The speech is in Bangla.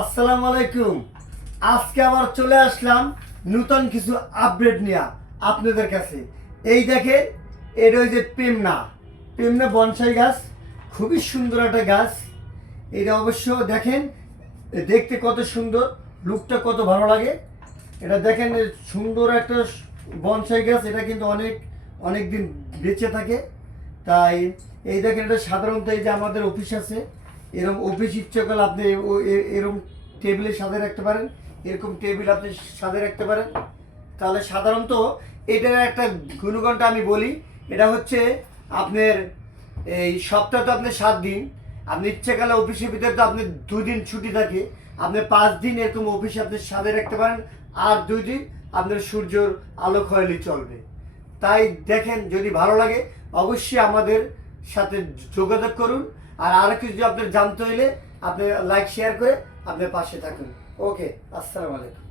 আসসালামু আলাইকুম। আজকে আবার চলে আসলাম নতুন কিছু আপডেট নিয়ে আপনাদের কাছে। এই দেখেন, এটা ওই যে পেমনা পেমনা বনসাই গাছ, খুবই সুন্দর একটা গাছ। এটা অবশ্য দেখেন, দেখতে কত সুন্দর, লুকটা কত ভালো লাগে। এটা দেখেন, সুন্দর একটা বনসাই গাছ। এটা কিন্তু অনেক অনেক দিন বেঁচে থাকে। তাই এই দেখেন, এটা সাধারণত এই যে আমাদের অফিস আছে, এরকম অফিস ইচ্ছে করলে আপনি এরকম টেবিলের সাথে রাখতে পারেন, এরকম টেবিল আপনি সাথে রাখতে পারেন। তাহলে সাধারণত এটার একটা গুণগণটা আমি বলি। এটা হচ্ছে আপনার এই সপ্তাহে তো আপনার 7 দিন, আপনি ইচ্ছেকালে অফিসের ভিতরে তো আপনি 2 দিন ছুটি থাকে, আপনি 5 দিন এরকম অফিসে আপনি সাথে রাখতে পারেন। আর 2 দিন আপনার সূর্যর আলো খয়ালি চলবে। তাই দেখেন, যদি ভালো লাগে অবশ্যই আমাদের সাথে যোগাযোগ করুন। আর কিছু আপনার জানতে হইলে আপনি লাইক শেয়ার করে আপনার পাশে থাকুন। ওকে, আসসালামু আলাইকুম।